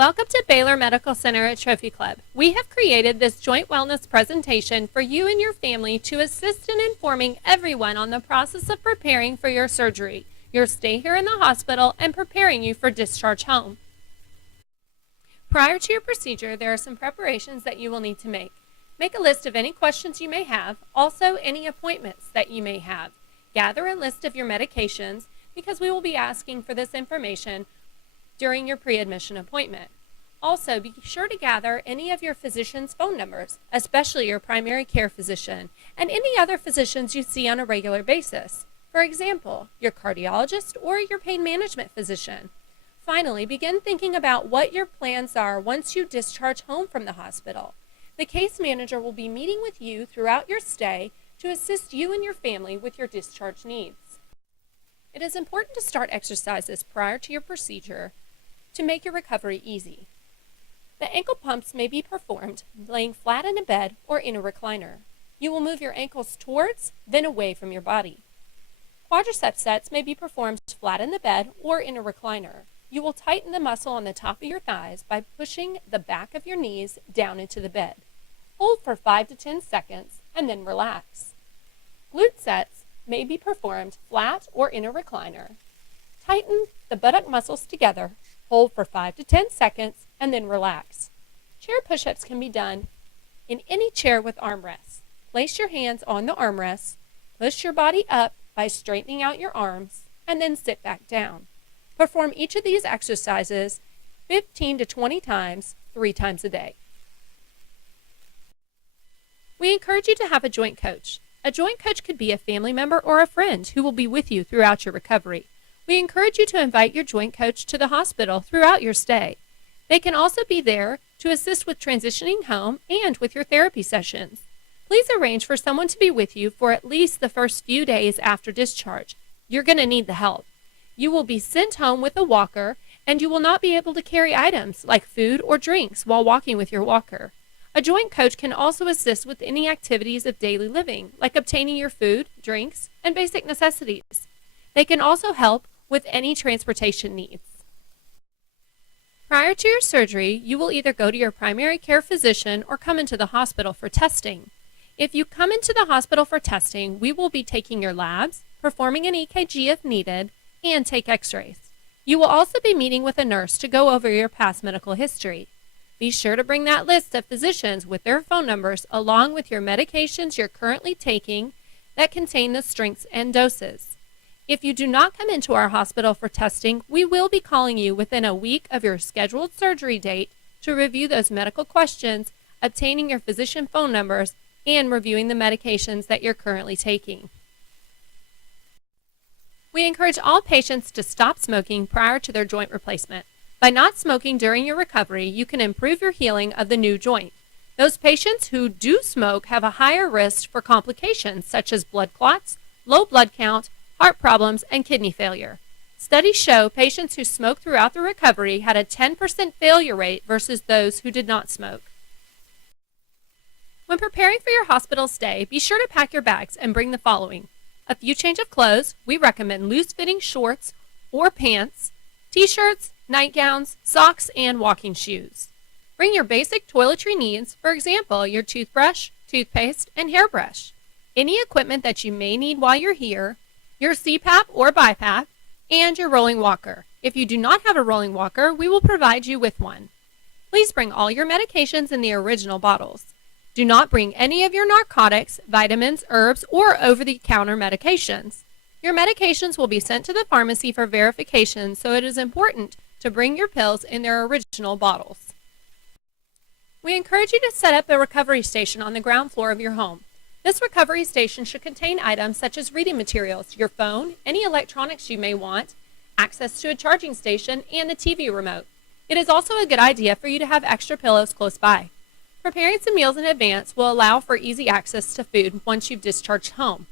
Welcome to Baylor Medical Center at Trophy Club. We have created this joint wellness presentation for you and your family to assist in informing everyone on the process of preparing for your surgery, your stay here in the hospital, and preparing you for discharge home. Prior to your procedure, there are some preparations that you will need to make. Make a list of any questions you may have, also any appointments that you may have. Gather a list of your medications because we will be asking for this information during your pre-admission appointment. Also, be sure to gather any of your physician's phone numbers, especially your primary care physician, and any other physicians you see on a regular basis. For example, your cardiologist or your pain management physician. Finally, begin thinking about what your plans are once you discharge home from the hospital. The case manager will be meeting with you throughout your stay to assist you and your family with your discharge needs. It is important to start exercises prior to your procedure to make your recovery easy. The ankle pumps may be performed laying flat in a bed or in a recliner. You will move your ankles towards, then away from your body. Quadricep sets may be performed flat in the bed or in a recliner. You will tighten the muscle on the top of your thighs by pushing the back of your knees down into the bed. Hold for 5 to 10 seconds and then relax. Glute sets may be performed flat or in a recliner. Tighten the buttock muscles together. Hold for 5 to 10 seconds and then relax. Chair push-ups can be done in any chair with armrests. Place your hands on the armrests, push your body up by straightening out your arms, and then sit back down. Perform each of these exercises 15 to 20 times, 3 times a day. We encourage you to have a joint coach. A joint coach could be a family member or a friend who will be with you throughout your recovery. We encourage you to invite your joint coach to the hospital throughout your stay. They can also be there to assist with transitioning home and with your therapy sessions. Please arrange for someone to be with you for at least the first few days after discharge. You're going to need the help. You will be sent home with a walker, and you will not be able to carry items like food or drinks while walking with your walker. A joint coach can also assist with any activities of daily living, like obtaining your food, drinks, and basic necessities. They can also help with any transportation needs. Prior to your surgery, you will either go to your primary care physician or come into the hospital for testing. If you come into the hospital for testing, we will be taking your labs, performing an EKG if needed, and take x-rays. You will also be meeting with a nurse to go over your past medical history. Be sure to bring that list of physicians with their phone numbers along with your medications you're currently taking that contain the strengths and doses. If you do not come into our hospital for testing, we will be calling you within a week of your scheduled surgery date to review those medical questions, obtaining your physician phone numbers, and reviewing the medications that you're currently taking. We encourage all patients to stop smoking prior to their joint replacement. By not smoking during your recovery, you can improve your healing of the new joint. Those patients who do smoke have a higher risk for complications such as blood clots, low blood count, heart problems, and kidney failure. Studies show patients who smoked throughout the recovery had a 10% failure rate versus those who did not smoke. When preparing for your hospital stay, be sure to pack your bags and bring the following: a few change of clothes. We recommend loose-fitting shorts or pants, t-shirts, nightgowns, socks, and walking shoes. Bring your basic toiletry needs, for example, your toothbrush, toothpaste, and hairbrush. Any equipment that you may need while you're here, your CPAP or BiPAP, and your rolling walker. If you do not have a rolling walker, we will provide you with one. Please bring all your medications in the original bottles. Do not bring any of your narcotics, vitamins, herbs, or over-the-counter medications. Your medications will be sent to the pharmacy for verification, so it is important to bring your pills in their original bottles. We encourage you to set up a recovery station on the ground floor of your home. This recovery station should contain items such as reading materials, your phone, any electronics you may want, access to a charging station, and a TV remote. It is also a good idea for you to have extra pillows close by. Preparing some meals in advance will allow for easy access to food once you've discharged home.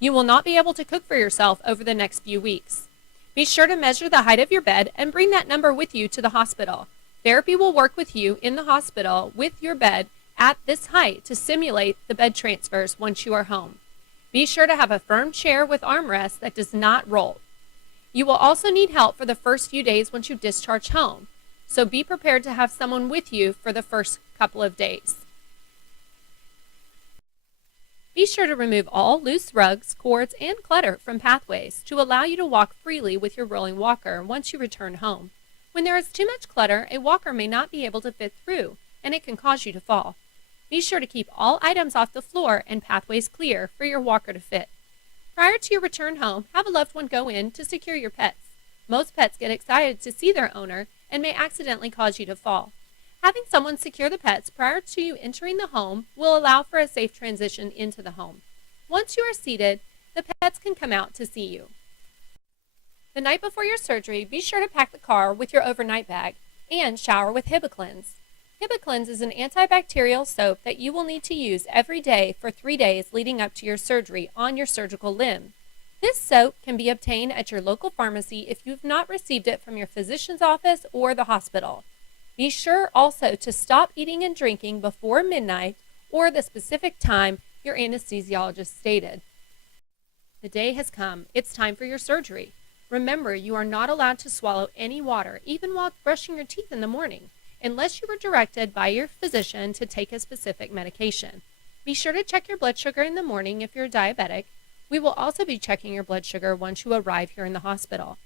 You will not be able to cook for yourself over the next few weeks. Be sure to measure the height of your bed and bring that number with you to the hospital. Therapy will work with you in the hospital with your bed at this height to simulate the bed transfers once you are home. Be sure to have a firm chair with armrests that does not roll. You will also need help for the first few days once you discharge home. so be prepared to have someone with you for the first couple of days. Be sure to remove all loose rugs, cords, and clutter from pathways to allow you to walk freely with your rolling walker once you return home. When there is too much clutter, a walker may not be able to fit through, and it can cause you to fall. Be sure to keep all items off the floor and pathways clear for your walker to fit. Prior to your return home, have a loved one go in to secure your pets. Most pets get excited to see their owner and may accidentally cause you to fall. Having someone secure the pets prior to you entering the home will allow for a safe transition into the home. Once you are seated, the pets can come out to see you. The night before your surgery, be sure to pack the car with your overnight bag and shower with Hibiclens. Hibiclens is an antibacterial soap that you will need to use every day for 3 days leading up to your surgery on your surgical limb. This soap can be obtained at your local pharmacy if you have not received it from your physician's office or the hospital. Be sure also to stop eating and drinking before midnight or the specific time your anesthesiologist stated. The day has come. It's time for your surgery. Remember, you are not allowed to swallow any water, even while brushing your teeth in the morning, unless you were directed by your physician to take a specific medication. Be sure to check your blood sugar in the morning if you're diabetic. We will also be checking your blood sugar once you arrive here in the hospital.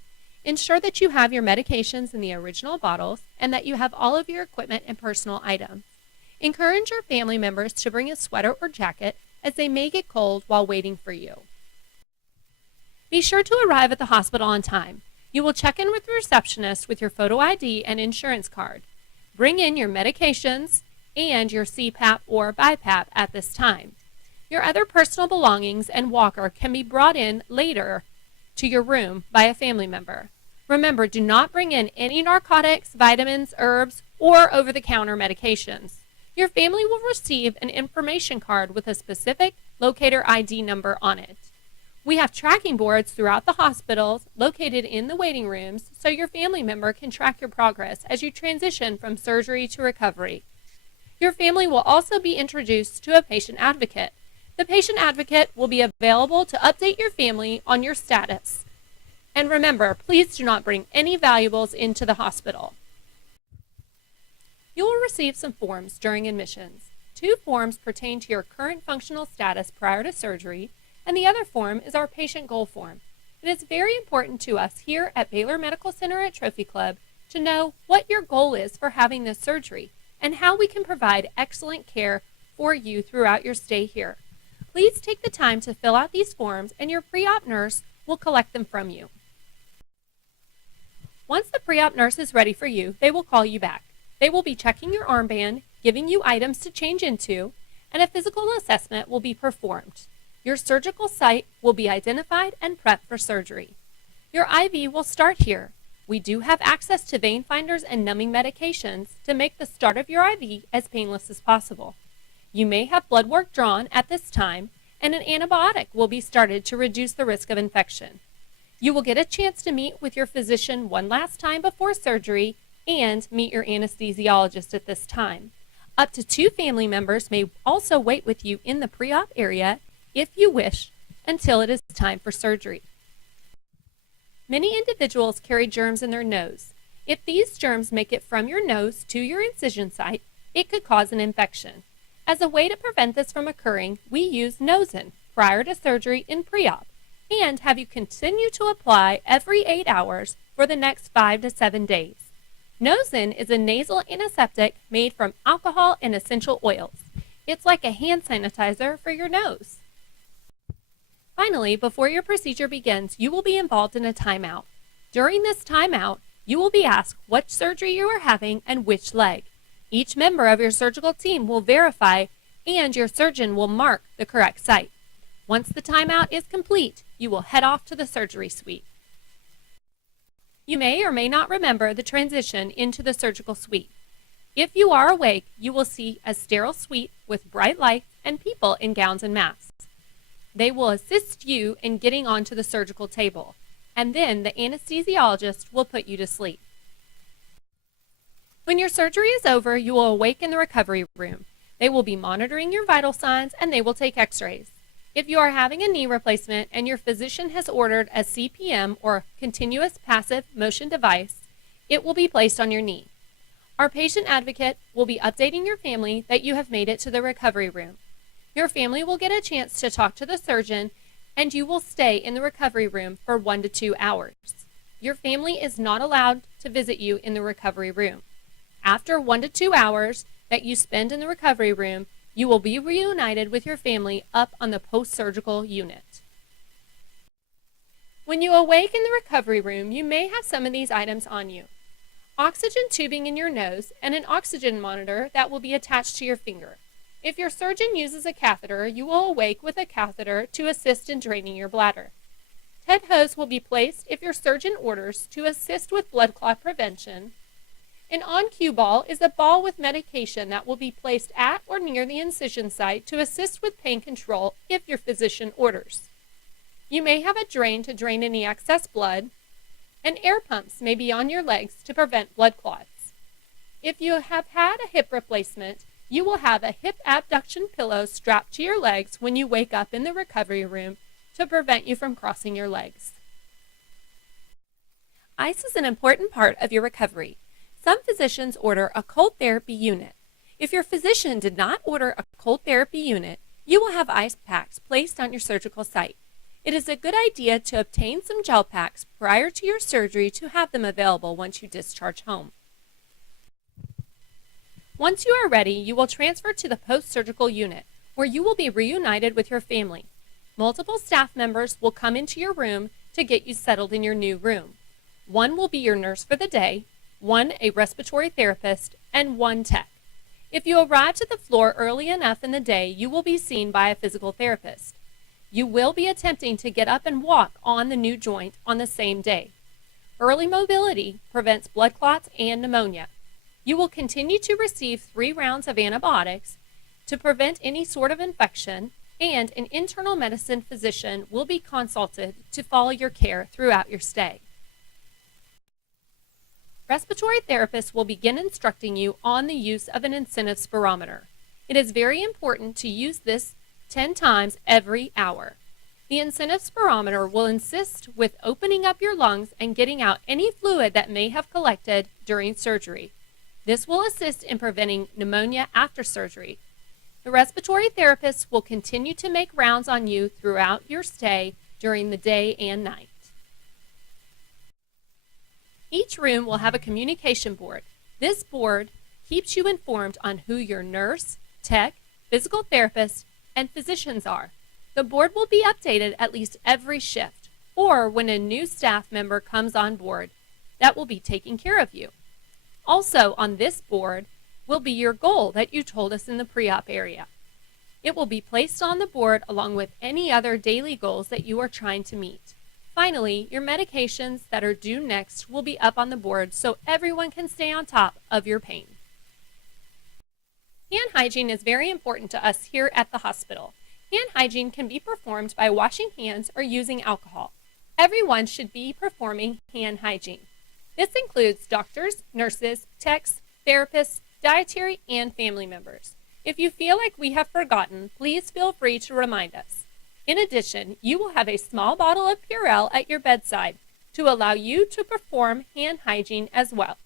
Ensure that you have your medications in the original bottles and that you have all of your equipment and personal items. Encourage your family members to bring a sweater or jacket as they may get cold while waiting for you. Be sure to arrive at the hospital on time. You will check in with the receptionist with your photo ID and insurance card. Bring in your medications and your CPAP or BiPAP at this time. Your other personal belongings and walker can be brought in later to your room by a family member. Remember, do not bring in any narcotics, vitamins, herbs, or over-the-counter medications. Your family will receive an information card with a specific locator ID number on it. We have tracking boards throughout the hospitals located in the waiting rooms so your family member can track your progress as you transition from surgery to recovery. Your family will also be introduced to a patient advocate. The patient advocate will be available to update your family on your status. And remember, please do not bring any valuables into the hospital. You will receive some forms during admissions. 2 forms pertain to your current functional status prior to surgery, and the other form is our patient goal form. It is very important to us here at Baylor Medical Center at Trophy Club to know what your goal is for having this surgery and how we can provide excellent care for you throughout your stay here. Please take the time to fill out these forms and your pre-op nurse will collect them from you. Once the pre-op nurse is ready for you, they will call you back. They will be checking your armband, giving you items to change into, and a physical assessment will be performed. Your surgical site will be identified and prepped for surgery. Your IV will start here. We do have access to vein finders and numbing medications to make the start of your IV as painless as possible. You may have blood work drawn at this time, and an antibiotic will be started to reduce the risk of infection. You will get a chance to meet with your physician one last time before surgery and meet your anesthesiologist at this time. Up to 2 family members may also wait with you in the pre-op area if you wish until it is time for surgery. Many individuals carry germs in their nose. If these germs make it from your nose to your incision site, it could cause an infection. As a way to prevent this from occurring, we use Nosen prior to surgery in pre-op and have you continue to apply every 8 hours for the next 5 to 7 days. Nosen is a nasal antiseptic made from alcohol and essential oils. It's like a hand sanitizer for your nose. Finally, before your procedure begins, you will be involved in a timeout. During this timeout, you will be asked what surgery you are having and which leg. Each member of your surgical team will verify and your surgeon will mark the correct site. Once the timeout is complete, you will head off to the surgery suite. You may or may not remember the transition into the surgical suite. If you are awake, you will see a sterile suite with bright lights and people in gowns and masks. They will assist you in getting onto the surgical table, and then the anesthesiologist will put you to sleep. When your surgery is over, you will awake in the recovery room. They will be monitoring your vital signs and they will take x-rays. If you are having a knee replacement and your physician has ordered a CPM or continuous passive motion device, it will be placed on your knee. Our patient advocate will be updating your family that you have made it to the recovery room. Your family will get a chance to talk to the surgeon, and you will stay in the recovery room for 1 to 2 hours. Your family is not allowed to visit you in the recovery room. After 1 to 2 hours that you spend in the recovery room, you will be reunited with your family up on the post-surgical unit. When you awake in the recovery room, you may have some of these items on you: oxygen tubing in your nose and an oxygen monitor that will be attached to your finger. If your surgeon uses a catheter, you will awake with a catheter to assist in draining your bladder. TED hose will be placed if your surgeon orders to assist with blood clot prevention. An on-cue ball is a ball with medication that will be placed at or near the incision site to assist with pain control if your physician orders. You may have a drain to drain any excess blood, and air pumps may be on your legs to prevent blood clots. If you have had a hip replacement, you will have a hip abduction pillow strapped to your legs when you wake up in the recovery room to prevent you from crossing your legs. Ice is an important part of your recovery. Some physicians order a cold therapy unit. If your physician did not order a cold therapy unit, you will have ice packs placed on your surgical site. It is a good idea to obtain some gel packs prior to your surgery to have them available once you discharge home. Once you are ready, you will transfer to the post-surgical unit, where you will be reunited with your family. Multiple staff members will come into your room to get you settled in your new room. One will be your nurse for the day, one a respiratory therapist, and one tech. If you arrive to the floor early enough in the day, you will be seen by a physical therapist. You will be attempting to get up and walk on the new joint on the same day. Early mobility prevents blood clots and pneumonia. You will continue to receive 3 rounds of antibiotics to prevent any sort of infection, and an internal medicine physician will be consulted to follow your care throughout your stay. Respiratory therapists will begin instructing you on the use of an incentive spirometer. It is very important to use this 10 times every hour. The incentive spirometer will assist with opening up your lungs and getting out any fluid that may have collected during surgery. This will assist in preventing pneumonia after surgery. The respiratory therapist will continue to make rounds on you throughout your stay during the day and night. Each room will have a communication board. This board keeps you informed on who your nurse, tech, physical therapist, and physicians are. The board will be updated at least every shift, or when a new staff member comes on board that will be taking care of you. Also on this board will be your goal that you told us in the pre-op area. It will be placed on the board along with any other daily goals that you are trying to meet. Finally, your medications that are due next will be up on the board so everyone can stay on top of your pain. Hand hygiene is very important to us here at the hospital. Hand hygiene can be performed by washing hands or using alcohol. Everyone should be performing hand hygiene. This includes doctors, nurses, techs, therapists, dietary, and family members. If you feel like we have forgotten, please feel free to remind us. In addition, you will have a small bottle of Purell at your bedside to allow you to perform hand hygiene as well.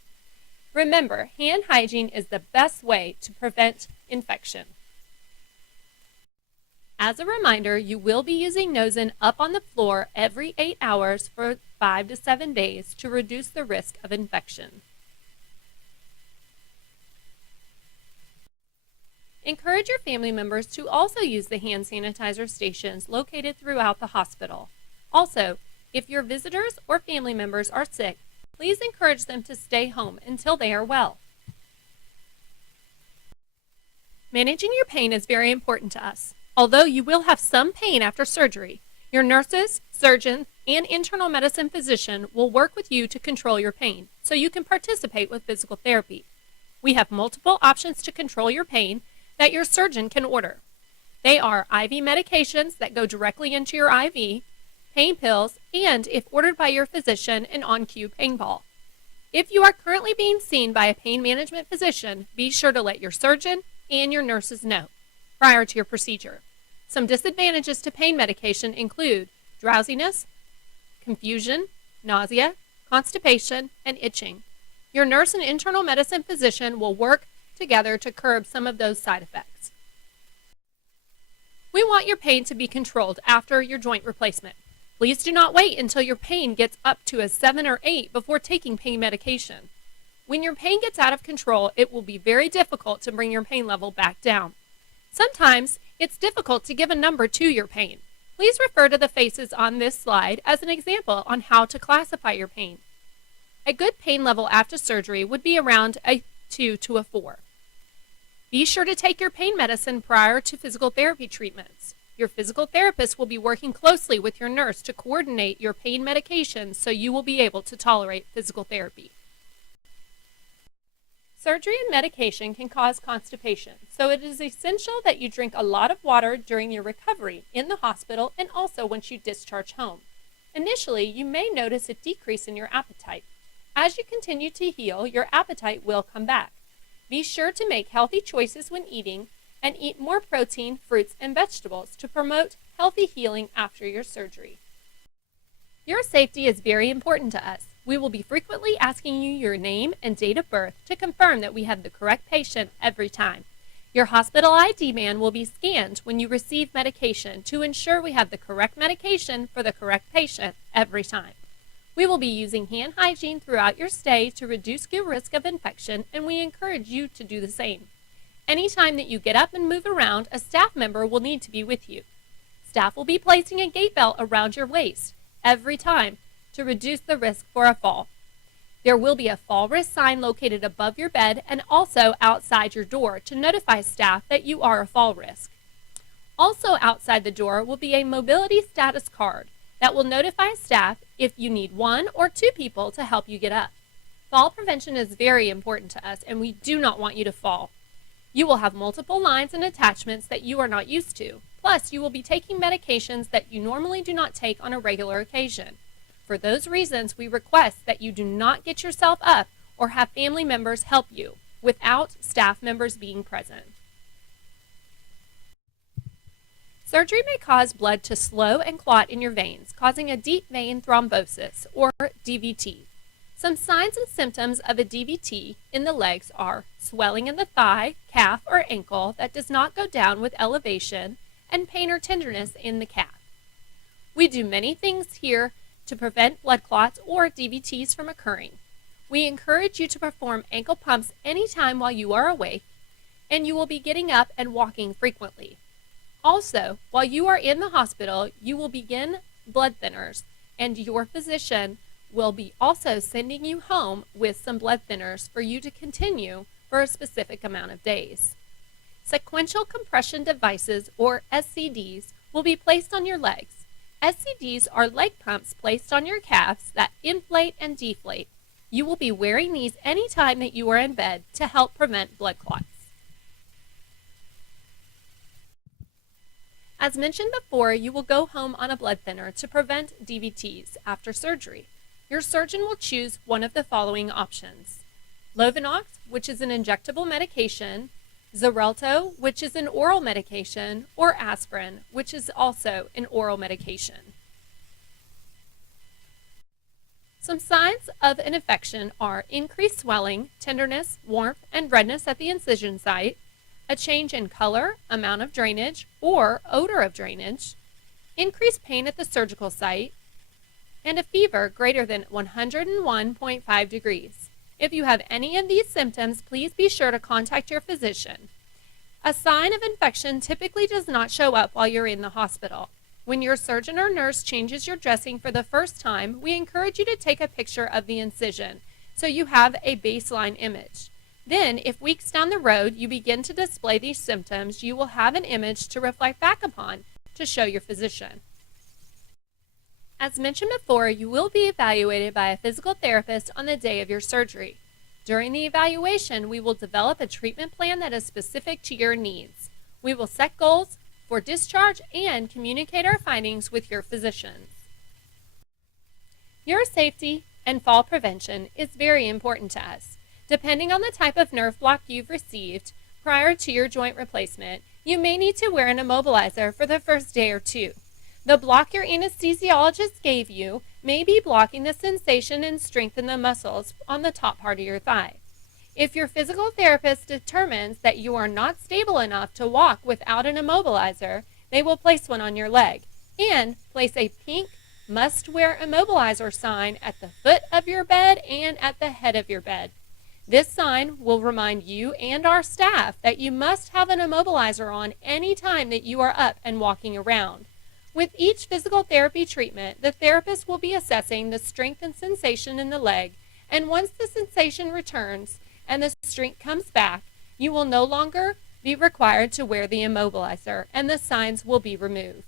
Remember, hand hygiene is the best way to prevent infection. As a reminder, you will be using Nosen up on the floor every 8 hours for 5 to 7 days to reduce the risk of infection. Encourage your family members to also use the hand sanitizer stations located throughout the hospital. Also, if your visitors or family members are sick, please encourage them to stay home until they are well. Managing your pain is very important to us. Although you will have some pain after surgery, your nurses, surgeons, and internal medicine physician will work with you to control your pain so you can participate with physical therapy. We have multiple options to control your pain that your surgeon can order. They are IV medications that go directly into your IV, pain pills, and, if ordered by your physician, an on-cue pain ball. If you are currently being seen by a pain management physician, be sure to let your surgeon and your nurses know prior to your procedure. Some disadvantages to pain medication include drowsiness, confusion, nausea, constipation, and itching. Your nurse and internal medicine physician will work together to curb some of those side effects. We want your pain to be controlled after your joint replacement. Please do not wait until your pain gets up to a 7 or 8 before taking pain medication. When your pain gets out of control, it will be very difficult to bring your pain level back down. Sometimes it's difficult to give a number to your pain. Please refer to the faces on this slide as an example on how to classify your pain. A good pain level after surgery would be around a 2 to a 4. Be sure to take your pain medicine prior to physical therapy treatments. Your physical therapist will be working closely with your nurse to coordinate your pain medication so you will be able to tolerate physical therapy. Surgery and medication can cause constipation, so it is essential that you drink a lot of water during your recovery in the hospital and also once you discharge home. Initially, you may notice a decrease in your appetite. As you continue to heal, your appetite will come back. Be sure to make healthy choices when eating and eat more protein, fruits, and vegetables to promote healthy healing after your surgery. Your safety is very important to us. We will be frequently asking you your name and date of birth to confirm that we have the correct patient every time. Your hospital ID man will be scanned when you receive medication to ensure we have the correct medication for the correct patient every time. We will be using hand hygiene throughout your stay to reduce your risk of infection, and we encourage you to do the same. Anytime that you get up and move around, a staff member will need to be with you. Staff will be placing a gait belt around your waist every time to reduce the risk for a fall. There will be a fall risk sign located above your bed and also outside your door to notify staff that you are a fall risk. Also outside the door will be a mobility status card that will notify staff if you need 1 or 2 people to help you get up. Fall prevention is very important to us, and we do not want you to fall. You will have multiple lines and attachments that you are not used to. Plus, you will be taking medications that you normally do not take on a regular occasion. For those reasons, we request that you do not get yourself up or have family members help you without staff members being present. Surgery may cause blood to slow and clot in your veins, causing a deep vein thrombosis, or DVT. Some signs and symptoms of a DVT in the legs are swelling in the thigh, calf, or ankle that does not go down with elevation, and pain or tenderness in the calf. We do many things here to prevent blood clots or DVTs from occurring. We encourage you to perform ankle pumps anytime while you are awake, and you will be getting up and walking frequently. Also, while you are in the hospital, you will begin blood thinners, and your physician will be also sending you home with some blood thinners for you to continue for a specific amount of days. Sequential compression devices, or SCDs, will be placed on your legs. SCDs are leg pumps placed on your calves that inflate and deflate. You will be wearing these anytime that you are in bed to help prevent blood clots. As mentioned before, you will go home on a blood thinner to prevent DVTs after surgery. Your surgeon will choose one of the following options: Lovenox, which is an injectable medication, Xarelto, which is an oral medication, or aspirin, which is also an oral medication. Some signs of an infection are increased swelling, tenderness, warmth, and redness at the incision site, a change in color, amount of drainage, or odor of drainage, increased pain at the surgical site, and a fever greater than 101.5 degrees. If you have any of these symptoms, please be sure to contact your physician. A sign of infection typically does not show up while you're in the hospital. When your surgeon or nurse changes your dressing for the first time, we encourage you to take a picture of the incision so you have a baseline image. Then, if weeks down the road you begin to display these symptoms, you will have an image to reflect back upon to show your physician. As mentioned before, you will be evaluated by a physical therapist on the day of your surgery. During the evaluation, we will develop a treatment plan that is specific to your needs. We will set goals for discharge and communicate our findings with your physicians. Your safety and fall prevention is very important to us. Depending on the type of nerve block you've received prior to your joint replacement, you may need to wear an immobilizer for the first day or two. The block your anesthesiologist gave you may be blocking the sensation and strengthen the muscles on the top part of your thigh. If your physical therapist determines that you are not stable enough to walk without an immobilizer, they will place one on your leg and place a pink must-wear immobilizer sign at the foot of your bed and at the head of your bed. This sign will remind you and our staff that you must have an immobilizer on any time that you are up and walking around. With each physical therapy treatment, the therapist will be assessing the strength and sensation in the leg, and once the sensation returns and the strength comes back, you will no longer be required to wear the immobilizer, and the signs will be removed.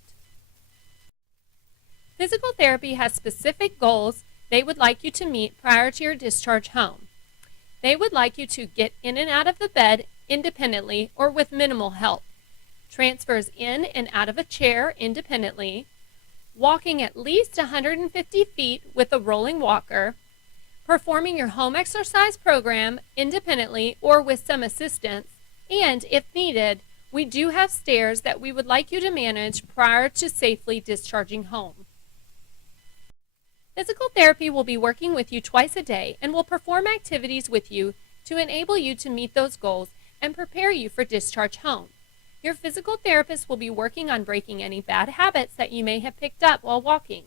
Physical therapy has specific goals they would like you to meet prior to your discharge home. They would like you to get in and out of the bed independently or with minimal help, transfers in and out of a chair independently, walking at least 150 feet with a rolling walker, performing your home exercise program independently or with some assistance, and if needed, we do have stairs that we would like you to manage prior to safely discharging home. Physical therapy will be working with you twice a day and will perform activities with you to enable you to meet those goals and prepare you for discharge home. Your physical therapist will be working on breaking any bad habits that you may have picked up while walking.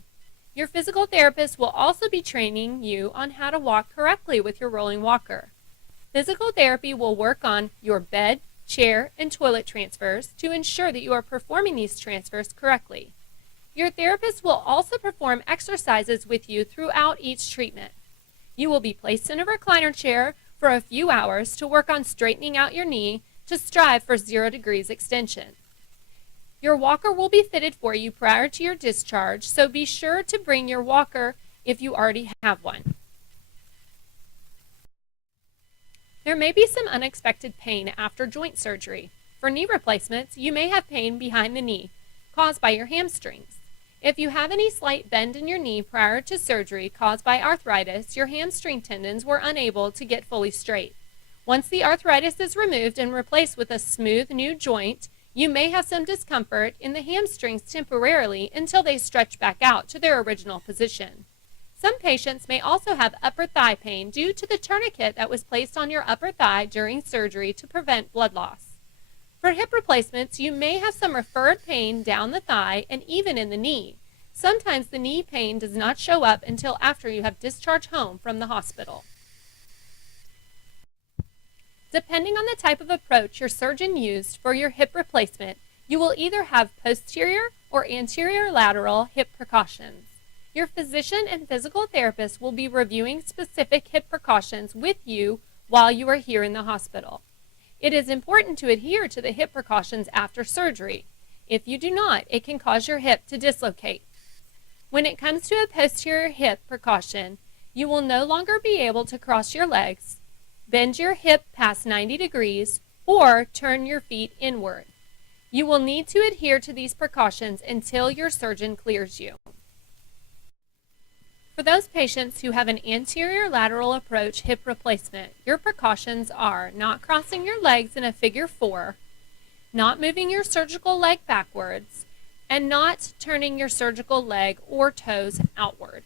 Your physical therapist will also be training you on how to walk correctly with your rolling walker. Physical therapy will work on your bed, chair, and toilet transfers to ensure that you are performing these transfers correctly. Your therapist will also perform exercises with you throughout each treatment. You will be placed in a recliner chair for a few hours to work on straightening out your knee to strive for 0 degrees extension. Your walker will be fitted for you prior to your discharge, so be sure to bring your walker if you already have one. There may be some unexpected pain after joint surgery. For knee replacements, you may have pain behind the knee caused by your hamstrings. If you have any slight bend in your knee prior to surgery caused by arthritis, your hamstring tendons were unable to get fully straight. Once the arthritis is removed and replaced with a smooth new joint, you may have some discomfort in the hamstrings temporarily until they stretch back out to their original position. Some patients may also have upper thigh pain due to the tourniquet that was placed on your upper thigh during surgery to prevent blood loss. For hip replacements, you may have some referred pain down the thigh and even in the knee. Sometimes the knee pain does not show up until after you have discharged home from the hospital. Depending on the type of approach your surgeon used for your hip replacement, you will either have posterior or anterior lateral hip precautions. Your physician and physical therapist will be reviewing specific hip precautions with you while you are here in the hospital. It is important to adhere to the hip precautions after surgery. If you do not, it can cause your hip to dislocate. When it comes to a posterior hip precaution, you will no longer be able to cross your legs, bend your hip past 90 degrees, or turn your feet inward. You will need to adhere to these precautions until your surgeon clears you. For those patients who have an anterior lateral approach hip replacement, your precautions are not crossing your legs in a figure 4, not moving your surgical leg backwards, and not turning your surgical leg or toes outward.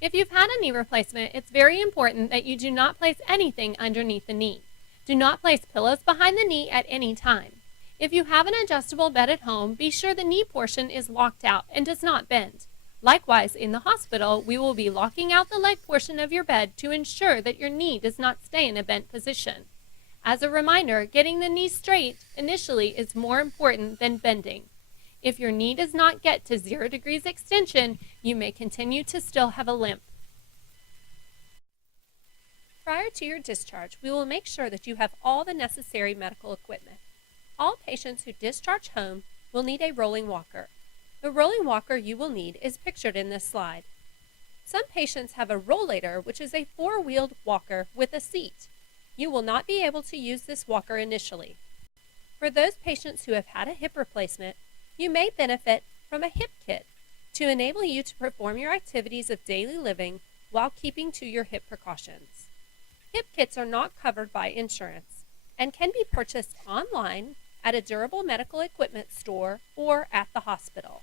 If you've had a knee replacement, it's very important that you do not place anything underneath the knee. Do not place pillows behind the knee at any time. If you have an adjustable bed at home, be sure the knee portion is locked out and does not bend. Likewise, in the hospital, we will be locking out the leg portion of your bed to ensure that your knee does not stay in a bent position. As a reminder, getting the knee straight initially is more important than bending. If your knee does not get to 0 degrees extension, you may continue to still have a limp. Prior to your discharge, we will make sure that you have all the necessary medical equipment. All patients who discharge home will need a rolling walker. The rolling walker you will need is pictured in this slide. Some patients have a rollator, which is a 4-wheeled walker with a seat. You will not be able to use this walker initially. For those patients who have had a hip replacement, you may benefit from a hip kit to enable you to perform your activities of daily living while keeping to your hip precautions. Hip kits are not covered by insurance and can be purchased online at a durable medical equipment store or at the hospital.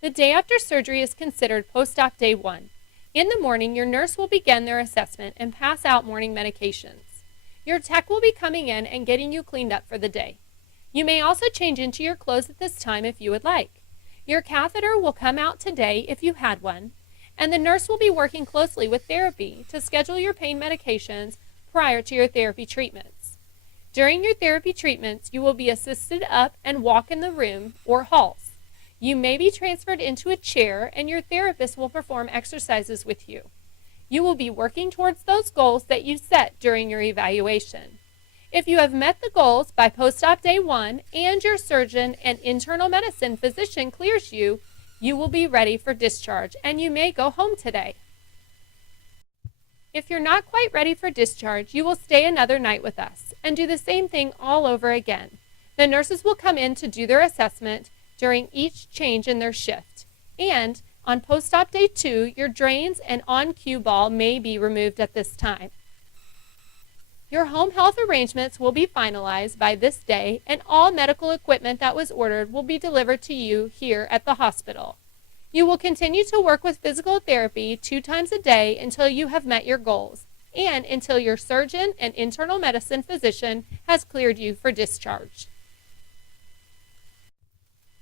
The day after surgery is considered post-op day 1. In the morning, your nurse will begin their assessment and pass out morning medications. Your tech will be coming in and getting you cleaned up for the day. You may also change into your clothes at this time if you would like. Your catheter will come out today if you had one, and the nurse will be working closely with therapy to schedule your pain medications prior to your therapy treatments. During your therapy treatments, you will be assisted up and walk in the room or halls. You may be transferred into a chair and your therapist will perform exercises with you. You will be working towards those goals that you set during your evaluation. If you have met the goals by post-op day 1 and your surgeon and internal medicine physician clears you, you will be ready for discharge and you may go home today. If you're not quite ready for discharge, you will stay another night with us and do the same thing all over again. The nurses will come in to do their assessment during each change in their shift. And on post-op day 2, your drains and on-cue ball may be removed at this time. Your home health arrangements will be finalized by this day, and all medical equipment that was ordered will be delivered to you here at the hospital. You will continue to work with physical therapy 2 times a day until you have met your goals, and until your surgeon and internal medicine physician has cleared you for discharge.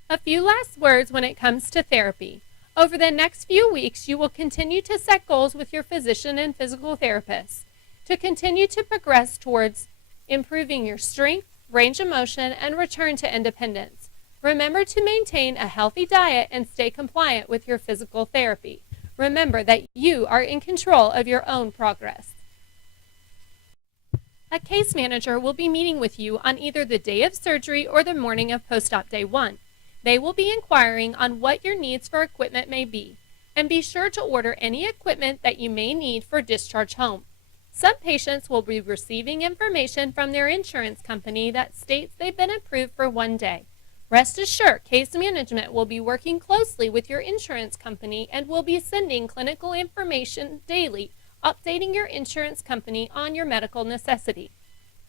A few last words when it comes to therapy. Over the next few weeks, you will continue to set goals with your physician and physical therapist to continue to progress towards improving your strength, range of motion, and return to independence. Remember to maintain a healthy diet and stay compliant with your physical therapy. Remember that you are in control of your own progress. A case manager will be meeting with you on either the day of surgery or the morning of post-op day 1. They will be inquiring on what your needs for equipment may be, and be sure to order any equipment that you may need for discharge home. Some patients will be receiving information from their insurance company that states they've been approved for 1 day. Rest assured, case management will be working closely with your insurance company and will be sending clinical information daily, updating your insurance company on your medical necessity.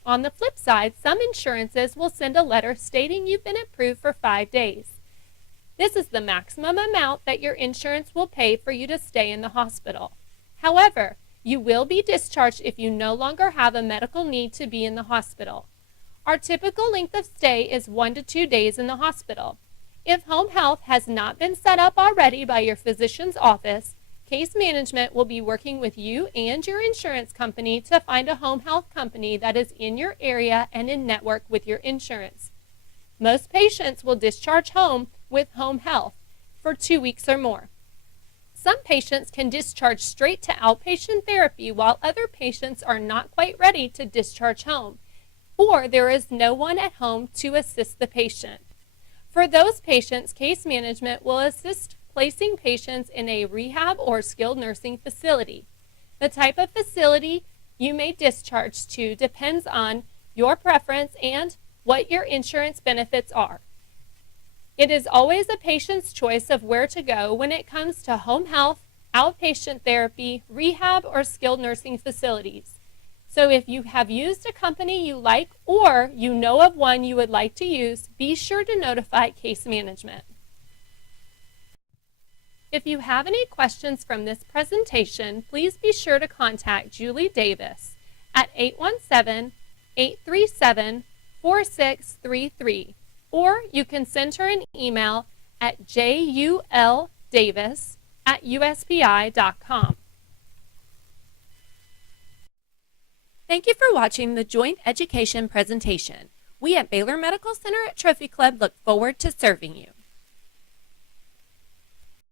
On the flip side, some insurances will send a letter stating you've been approved for 5 days. This is the maximum amount that your insurance will pay for you to stay in the hospital. However, you will be discharged if you no longer have a medical need to be in the hospital. Our typical length of stay is 1 to 2 days in the hospital. If home health has not been set up already by your physician's office, case management will be working with you and your insurance company to find a home health company that is in your area and in network with your insurance. Most patients will discharge home with home health for 2 weeks or more. Some patients can discharge straight to outpatient therapy while other patients are not quite ready to discharge home, or there is no one at home to assist the patient. For those patients, case management will assist placing patients in a rehab or skilled nursing facility. The type of facility you may discharge to depends on your preference and what your insurance benefits are. It is always a patient's choice of where to go when it comes to home health, outpatient therapy, rehab, or skilled nursing facilities. So if you have used a company you like or you know of one you would like to use, be sure to notify case management. If you have any questions from this presentation, please be sure to contact Julie Davis at 817-837-4633, or you can send her an email at juldavis@uspi.com. Thank you for watching the Joint Education presentation. We at Baylor Medical Center at Trophy Club look forward to serving you.